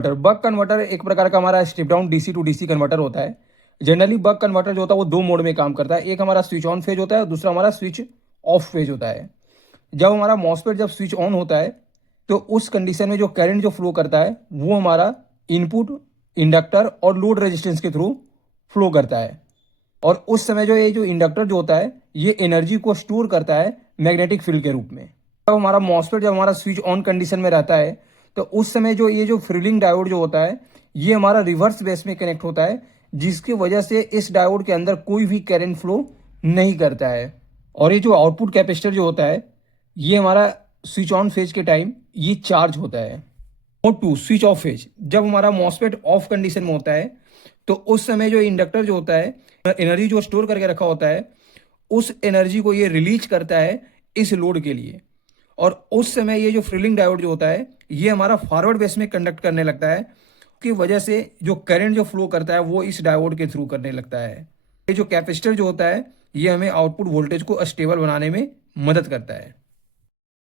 Buck converter एक प्रकार का हमारा step down DC to DC converter होता है। जनरली बक कन्वर्टर जो होता है वो दो मोड में काम करता है। एक हमारा स्विच ऑन फेज होता है, दूसरा हमारा स्विच ऑफ फेज होता है। जब हमारा मॉसफेट जब स्विच ऑन होता है तो उस कंडीशन में जो करंट जो फ्लो करता है वो हमारा इनपुट इंडक्टर और लोड रेजिस्टेंस के थ्रू फ्लो करता है। और उस समय जो ये जो इंडक्टर जो होता है ये एनर्जी को स्टोर करता है मैग्नेटिक फील्ड के रूप में। जब हमारा मॉसफेट जब हमारा स्विच ऑन कंडीशन में रहता है तो उस समय जो ये जो फ्रीलिंग डायोड जो होता है ये हमारा रिवर्स बेस में कनेक्ट होता है, जिसकी वजह से इस डायोड के अंदर कोई भी करंट फ्लो नहीं करता है। और ये जो आउटपुट कैपेसिटर जो होता है ये हमारा स्विच ऑन फेज के टाइम ये चार्ज होता है। Mode two switch off phase, जब हमारा मॉसफेट ऑफ कंडीशन में होता है तो उस समय जो इंडक्टर जो होता है एनर्जी जो स्टोर करके रखा होता है उस एनर्जी को ये रिलीज करता है इस लोड के लिए। और उस समय ये जो फ्रीलिंग डायोड जो होता है ये हमारा फॉरवर्ड बेस में कंडक्ट करने लगता है, की वजह से जो करंट जो फ्लो करता है वो इस डायोड के थ्रू करने लगता है। ये जो कैपेसिटर जो होता है ये हमें आउटपुट वोल्टेज को स्टेबल बनाने में मदद करता है।